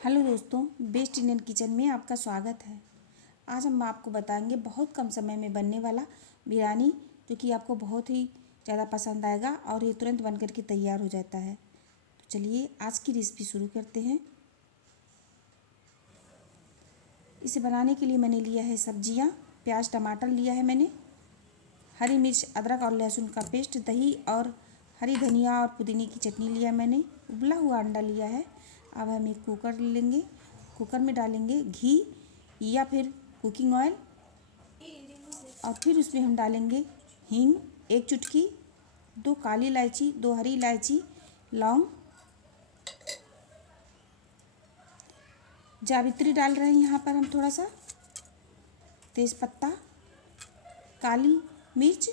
Hello दोस्तों, best Indian kitchen में आपका स्वागत है। आज हम आपको बताएंगे बहुत कम समय में बनने वाला बिरयानी, जो कि आपको बहुत ही ज़्यादा पसंद आएगा और ये तुरंत बन कर के तैयार हो जाता है। तो चलिए आज की रेसिपी शुरू करते हैं। इसे बनाने के लिए मैंने लिया है सब्जियां, प्याज टमाटर लिया है मैंने, हरी मिर्च अदरक और लहसुन का पेस्ट, दही और हरी धनिया और पुदीने की चटनी लिया मैंने, उबला हुआ अंडा लिया है। अब हम एक कुकर लेंगे, कुकर में डालेंगे घी या फिर कुकिंग ऑयल और फिर उसमें हम डालेंगे हींग एक चुटकी, 2 काली इलायची, 2 हरी इलायची, लौंग, जावित्री डाल रहे हैं यहाँ पर हम थोड़ा सा, तेज़पत्ता, काली मिर्च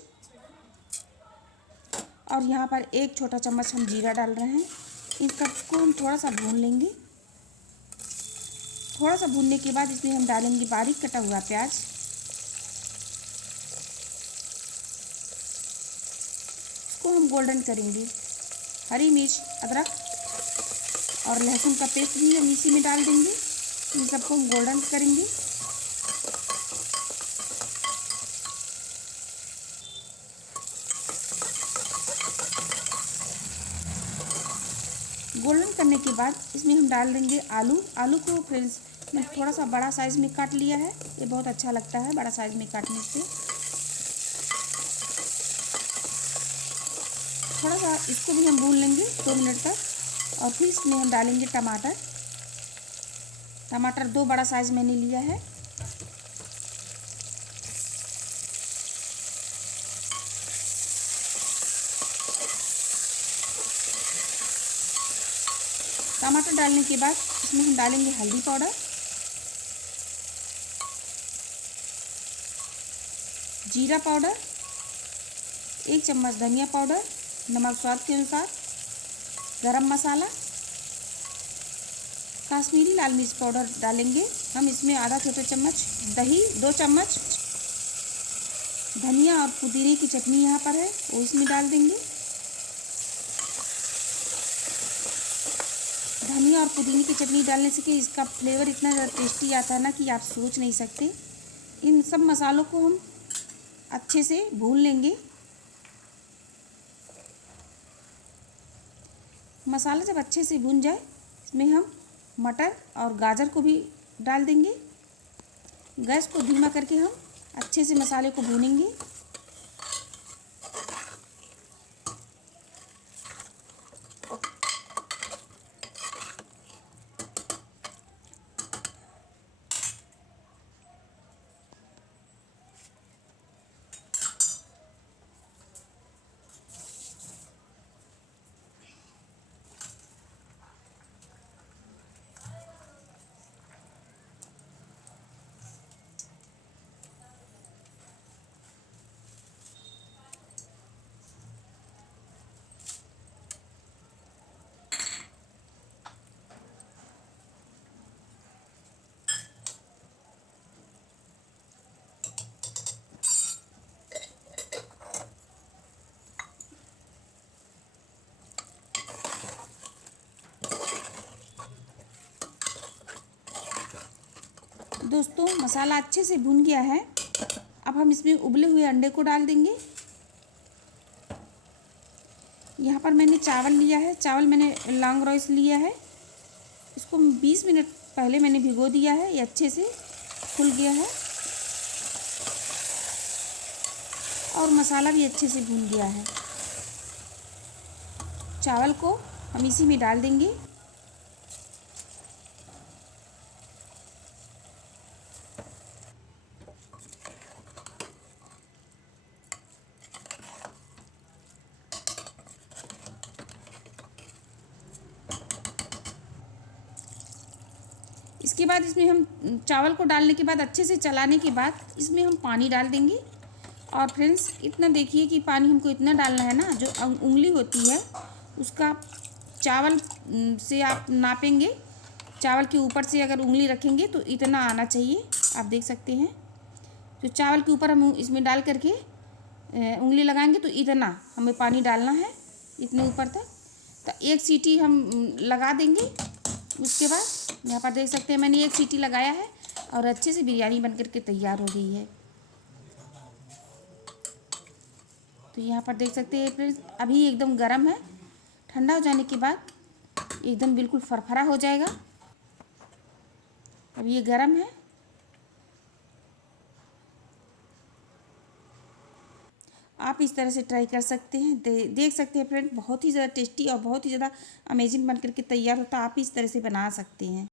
और यहाँ पर 1 छोटा चम्मच हम जीरा डाल रहे हैं। इन सबको हम थोड़ा सा भून लेंगे। थोड़ा सा भूनने के बाद इसमें हम डालेंगे बारीक कटा हुआ प्याज, इसको हम गोल्डन करेंगे। हरी मिर्च अदरक और लहसुन का पेस्ट भी हम इसी में डाल देंगे। इन सबको हम गोल्डन करेंगे। गोल्डन करने के बाद इसमें हम डाल देंगे आलू को फ्रेंड्स मैं थोड़ा सा बड़ा साइज़ में काट लिया है। ये बहुत अच्छा लगता है बड़ा साइज़ में काटने से। थोड़ा सा इसको भी हम भून लेंगे 2 मिनट तक और फिर इसमें हम डालेंगे टमाटर 2 बड़ा साइज़ मैंने लिया है। टमाटर डालने के बाद इसमें हम डालेंगे हल्दी पाउडर, जीरा पाउडर, 1 चम्मच धनिया पाउडर, नमक स्वाद के अनुसार, गरम मसाला, काश्मीरी लाल मिर्च पाउडर डालेंगे हम इसमें आधा छोटा चम्मच, दही 2 चम्मच, धनिया और पुदीने की चटनी यहाँ पर है वो इसमें डाल देंगे। धनिया और पुदीने की चटनी डालने से कि इसका फ्लेवर इतना ज़्यादा टेस्टी आता है ना कि आप सोच नहीं सकते। इन सब मसालों को हम अच्छे से भून लेंगे। मसाला जब अच्छे से भून जाए इसमें हम मटर और गाजर को भी डाल देंगे। गैस को धीमा करके हम अच्छे से मसाले को भूनेंगे। दोस्तों मसाला अच्छे से भुन गया है। अब हम इसमें उबले हुए अंडे को डाल देंगे। यहाँ पर मैंने चावल लिया है, चावल मैंने लॉन्ग राइस लिया है। इसको 20 मिनट पहले मैंने भिगो दिया है, ये अच्छे से फूल गया है और मसाला भी अच्छे से भुन गया है। चावल को हम इसी में डाल देंगे। इसके बाद इसमें हम चावल को डालने के बाद अच्छे से चलाने के बाद इसमें हम पानी डाल देंगे। और फ्रेंड्स इतना देखिए कि पानी हमको इतना डालना है ना, जो उंगली होती है उसका चावल से आप नापेंगे। चावल के ऊपर से अगर उंगली रखेंगे तो इतना आना चाहिए, आप देख सकते हैं। तो चावल के ऊपर हम इसमें डाल करके उंगली लगाएंगे तो इतना हमें पानी डालना है, इतने ऊपर तक। तो 1 सीटी हम लगा देंगे। उसके बाद यहाँ पर देख सकते हैं मैंने एक सीटी लगाया है और अच्छे से बिरयानी बन कर के तैयार हो गई है। तो यहाँ पर देख सकते हैं फ्रेंड्स, अभी एकदम गर्म है। ठंडा हो जाने के बाद एकदम बिल्कुल फरफरा हो जाएगा। अब ये गर्म है। आप इस तरह से ट्राई कर सकते हैं। देख सकते हैं फ्रेंड, बहुत ही ज़्यादा टेस्टी और बहुत ही ज़्यादा अमेजिंग बन करके तैयार होता है। आप इस तरह से बना सकते हैं।